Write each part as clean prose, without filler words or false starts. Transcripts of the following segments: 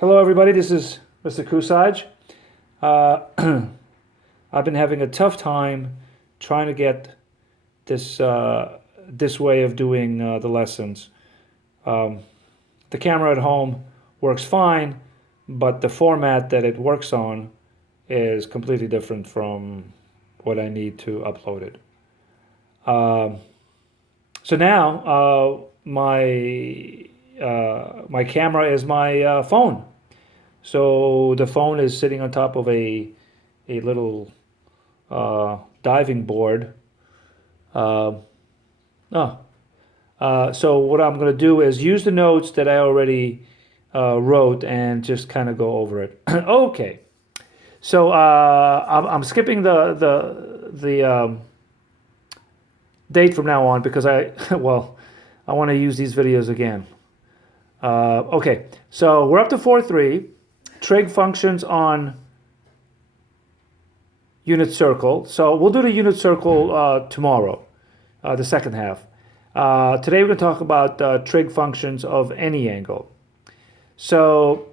Hello, everybody. This is Mr. Kusaj. I've been having a tough time trying to get this way of doing the lessons. Um, the camera at home works fine, but the format that it works on is completely different from what I need to upload it. Um, so now my camera is my phone. So the phone is sitting on top of a little diving board. Uh, oh, so what I'm going to do is use the notes that I already wrote and just kind of go over it. Okay. So I'm skipping the date from now on because I well I want to use these videos again. Okay. So we're up to 4.3. Trig functions on unit circle. So we'll do the unit circle tomorrow, the second half. Today we're going to talk about trig functions of any angle. So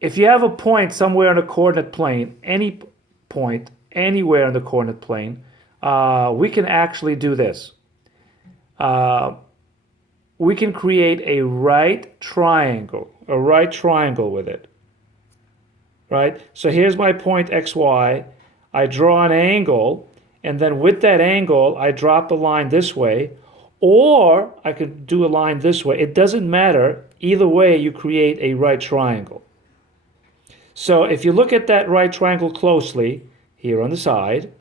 if you have a point somewhere on the coordinate plane, any point anywhere on the coordinate plane, we can actually do this. We can create a right triangle with it. Right? So here's my point xy. I draw an angle, and then with that angle, I drop a line this way, or I could do a line this way. It doesn't matter. Either way, you create a right triangle. So if you look at that right triangle closely, here on the side,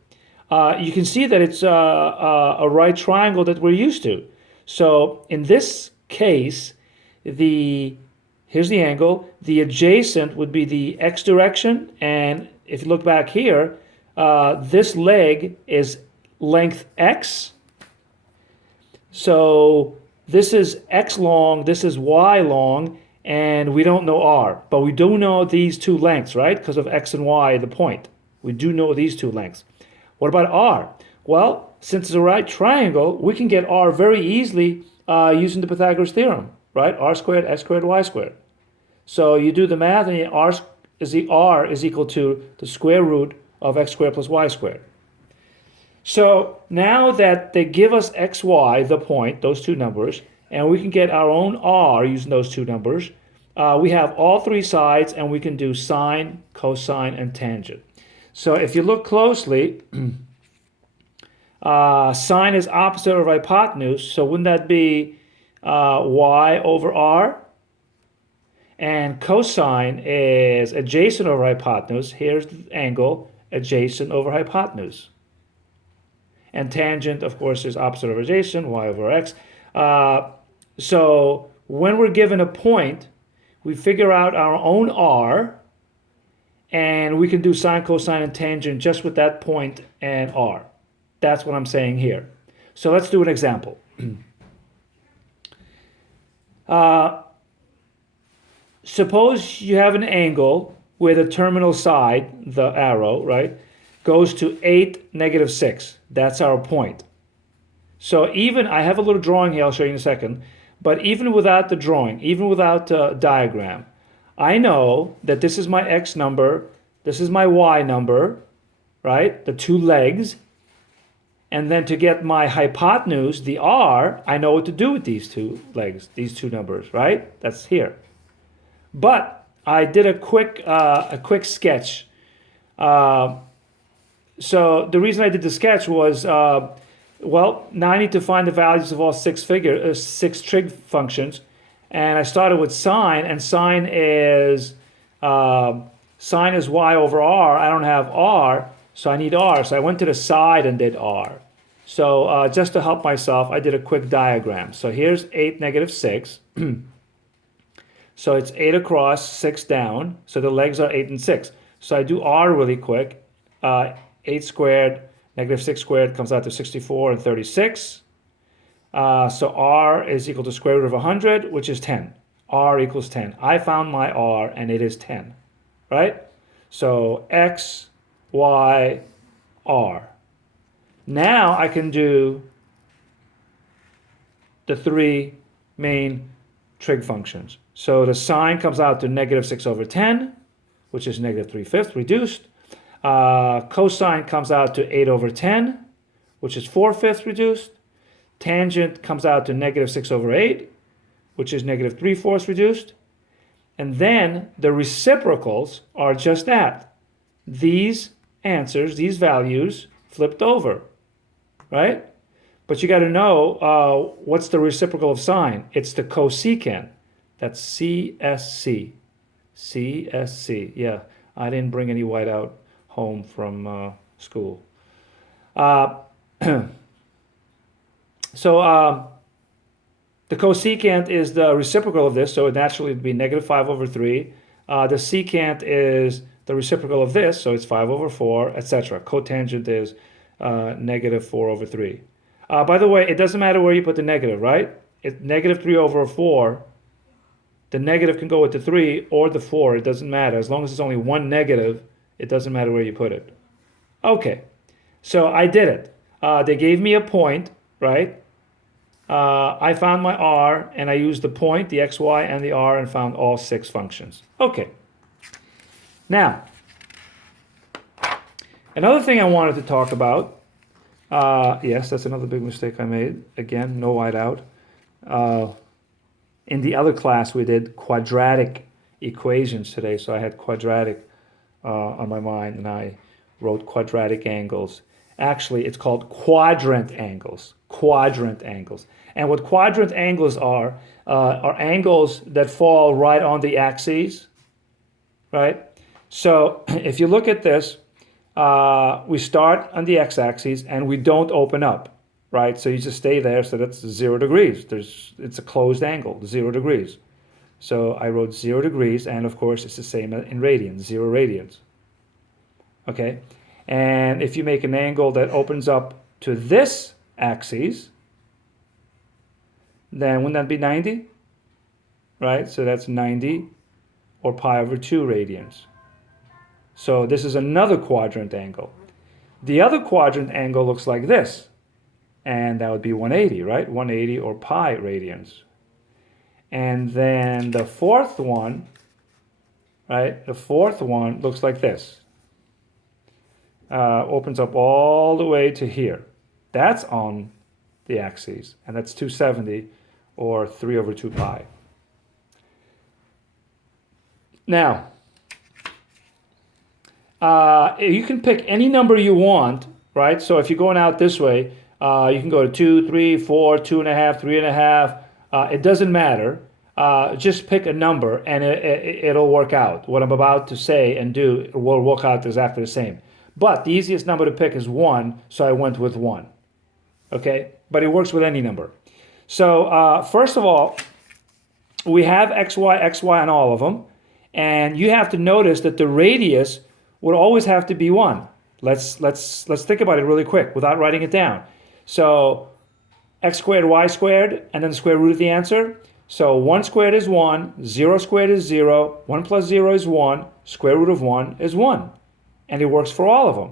you can see that it's a right triangle that we're used to. So in this case, here's the angle. The adjacent would be the x direction, and if you look back here, this leg is length x. So this is x long, this is y long, and we don't know r, but we do know these two lengths, right? Because of x and y, the point. We do know these two lengths. What about r? Well, since it's a right triangle, we can get r very easily using the Pythagoras theorem, right? R squared, x squared, y squared. So you do the math, and r is equal to the square root of x squared plus y squared. So now that they give us xy, the point, those two numbers, and we can get our own r using those two numbers, we have all three sides, and we can do sine, cosine, and tangent. So if you look closely, sine is opposite of hypotenuse, so wouldn't that be y over r? And cosine is adjacent over hypotenuse. Here's the angle, adjacent over hypotenuse. And tangent, of course, is opposite over adjacent, y over x. So when we're given a point, we figure out our own r, and we can do sine, cosine, and tangent just with that point and r. That's what I'm saying here. So let's do an example. Suppose you have an angle where the terminal side, the arrow, right, goes to 8, negative 6. That's our point. So even, I have a little drawing here, I'll show you in a second, but even without the drawing, even without a diagram, I know that this is my x number, this is my y number, right, the two legs, and then to get my hypotenuse, the r, I know what to do with these two legs, these two numbers, right? That's here. But I did a quick sketch. So the reason I did the sketch was, well, now I need to find the values of all six trig functions, and I started with sine, and sine is y over r. I don't have r, so I need r. So I went to the side and did r. So just to help myself, I did a quick diagram. So here's 8, negative 6. So it's 8 across, 6 down. So the legs are 8 and 6. So I do r really quick. 8 squared, negative 6 squared comes out to 64 and 36. So r is equal to square root of 100, which is 10. R equals 10. I found my r, and it is 10, right? So x, y, r. Now I can do the three main trig functions. So the sine comes out to negative 6 over 10, which is negative 3/5 reduced. Cosine comes out to 8 over 10, which is 4/5 reduced. Tangent comes out to negative 6 over 8, which is negative 3/4 reduced. And then the reciprocals are just that. These answers, these values, flipped over, right? But you got to know what's the reciprocal of sine. It's the cosecant. That's CSC. CSC. Yeah, I didn't bring any whiteout home from school. So the cosecant is the reciprocal of this, so it naturally would be negative 5 over 3. The secant is the reciprocal of this, so it's 5 over 4, etc. Cotangent is negative 4 over 3. By the way, it doesn't matter where you put the negative, right? It's negative 3 over 4. The negative can go with the 3 or the 4. It doesn't matter. As long as it's only one negative, it doesn't matter where you put it. Okay, so I did it. They gave me a point, right? I found my r, and I used the point, the x, y, and the r, and found all 6 functions. Okay. Now, another thing I wanted to talk about, yes, that's another big mistake I made. Again, no whiteout. In the other class, we did quadratic equations today, so I had quadratic on my mind, and I wrote quadratic angles. Actually, it's called quadrant angles. Quadrant angles. And what quadrant angles are angles that fall right on the axes, right? So if you look at this, we start on the x-axis and we don't open up, right? So you just stay there, so that's 0 degrees. It's a closed angle, 0 degrees. So I wrote 0 degrees, and of course it's the same in radians, 0 radians. Okay? And if you make an angle that opens up to this axis, then wouldn't that be 90? Right? So that's 90 or pi over 2 radians. So this is another quadrant angle. The other quadrant angle looks like this, and that would be 180, right? 180 or pi radians. And then the fourth one, right? The fourth one looks like this. Opens up all the way to here. That's on the axis, and that's 270 or 3 over 2 pi. Now, you can pick any number you want, right? So if you're going out this way, you can go to 2, 3, 4, 2.5, 3.5. It doesn't matter. Just pick a number, and it'll work out. What I'm about to say and do will work out exactly the same. But the easiest number to pick is 1, so I went with 1. Okay? But it works with any number. So first of all, we have xy on all of them. And you have to notice that the radius would always have to be 1. Let's think about it really quick without writing it down. So x squared, y squared, and then the square root of the answer. So 1 squared is 1, 0 squared is 0, 1 plus 0 is 1, square root of 1 is 1. And it works for all of them.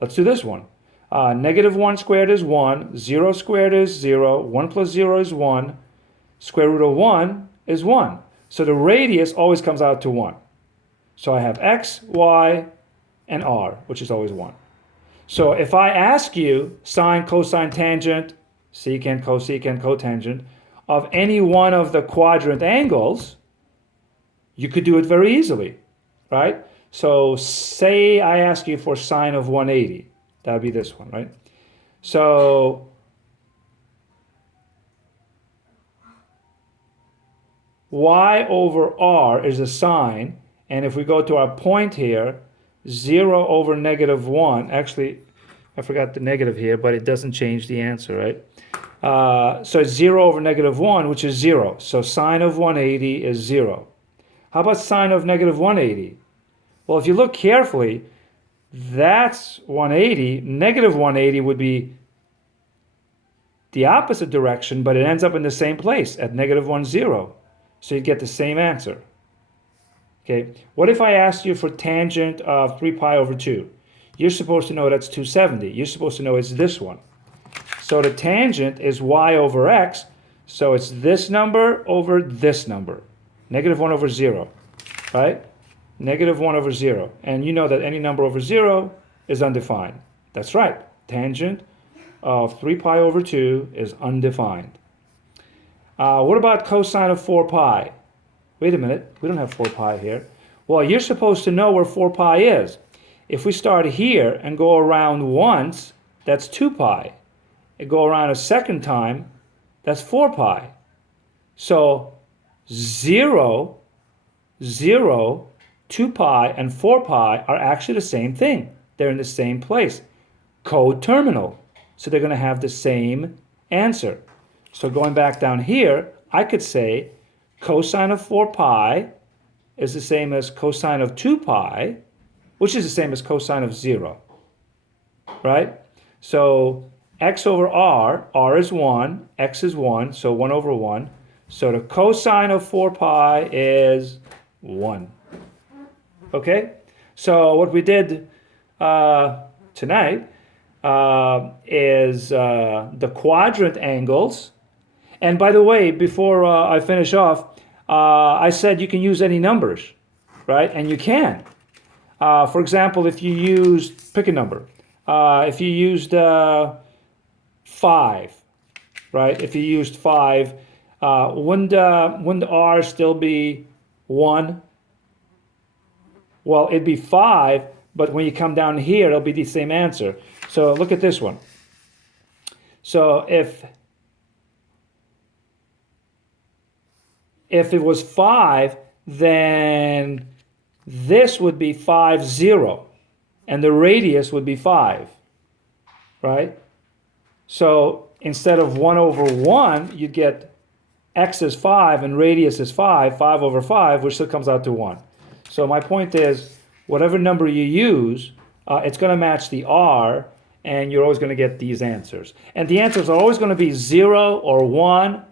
Let's do this one. Negative 1 squared is 1, 0 squared is 0, 1 plus 0 is 1, square root of 1 is 1. So the radius always comes out to 1. So I have x, y, and r, which is always 1. So if I ask you sine, cosine, tangent, secant, cosecant, cotangent, of any one of the quadrant angles, you could do it very easily, right? So say I ask you for sine of 180. That would be this one, right? So y over r is a sine, and if we go to our point here, 0 over negative 1, actually, I forgot the negative here, but it doesn't change the answer, right? So it's 0 over negative 1, which is 0. So sine of 180 is 0. How about sine of negative 180? Well, if you look carefully, that's 180. Negative 180 would be the opposite direction, but it ends up in the same place at negative 10. So you get the same answer. Okay. What if I asked you for tangent of 3 pi over 2? You're supposed to know that's 270. You're supposed to know it's this one. So the tangent is y over x. So it's this number over this number. Negative 1 over 0, right? Negative 1 over 0. And you know that any number over 0 is undefined. That's right. Tangent of 3 pi over 2 is undefined. What about cosine of 4 pi? Wait a minute. We don't have 4 pi here. Well, you're supposed to know where 4 pi is. If we start here and go around once, that's 2 pi. And go around a second time, that's 4 pi. So 0, 0, 2 pi, and 4 pi are actually the same thing. They're in the same place. Coterminal. So they're going to have the same answer. So going back down here, I could say cosine of 4 pi is the same as cosine of 2 pi, which is the same as cosine of 0. Right? So x over r is 1, x is 1, so 1 over 1. So the cosine of 4 pi is 1. Okay? So what we did tonight is the quadrant angles. And by the way, before I finish off, I said you can use any numbers, right? And you can. For example, if you used, pick a number. If you used 5, right? If you used 5, wouldn't r still be 1? Well, it'd be 5, but when you come down here, it'll be the same answer. So look at this one. So if it was 5, then this would be 5, 0. And the radius would be 5, right? So instead of 1 over 1, you'd get x is 5 and radius is 5, 5 over 5, which still comes out to 1. So my point is, whatever number you use, it's going to match the r, and you're always going to get these answers. And the answers are always going to be 0 or 1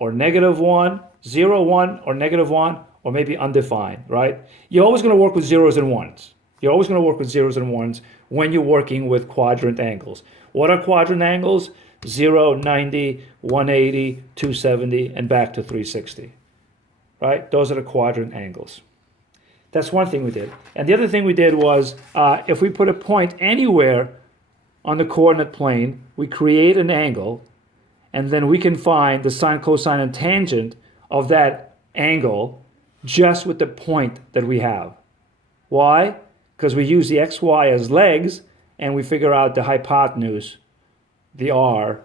or negative 1, 0, 1 or negative 1, or maybe undefined, right? You're always going to work with zeros and ones. You're always going to work with zeros and ones when you're working with quadrant angles. What are quadrant angles? 0, 90, 180, 270, and back to 360, right? Those are the quadrant angles. That's one thing we did. And the other thing we did was, if we put a point anywhere on the coordinate plane, we create an angle, and then we can find the sine, cosine, and tangent of that angle just with the point that we have. Why? Because we use the xy as legs, and we figure out the hypotenuse, the r,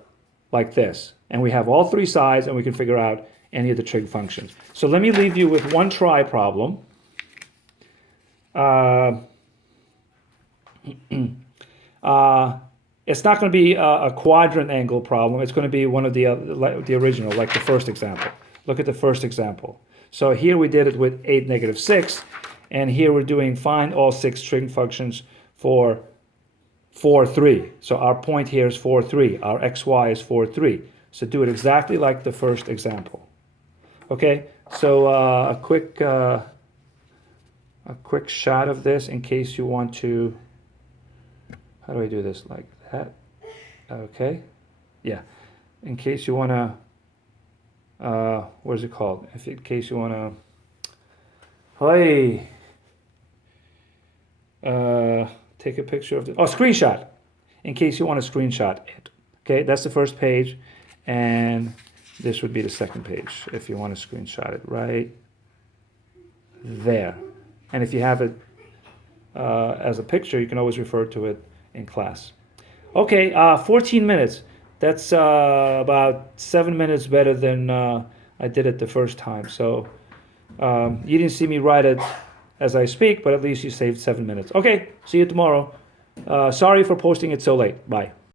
like this. And we have all three sides, and we can figure out any of the trig functions. So let me leave you with one try problem. It's not going to be a quadrant angle problem. It's going to be one of the original, like the first example. Look at the first example. So here we did it with 8, negative 6. And here we're doing find all 6 trig functions for 4, 3. So our point here is 4, 3. Our xy is 4, 3. So do it exactly like the first example. Okay, so a quick shot of this in case you want to. How do I do this? Like that? Okay, yeah. In case you want to, what is it called? In case you want to, hey, take a picture of the, screenshot. In case you want to screenshot it. Okay, that's the first page, and this would be the second page if you want to screenshot it right there. And if you have it as a picture, you can always refer to it in class. Okay, 14 minutes. That's about 7 minutes better than I did it the first time. So you didn't see me write it as I speak, but at least you saved 7 minutes. Okay, see you tomorrow. Sorry for posting it so late. Bye.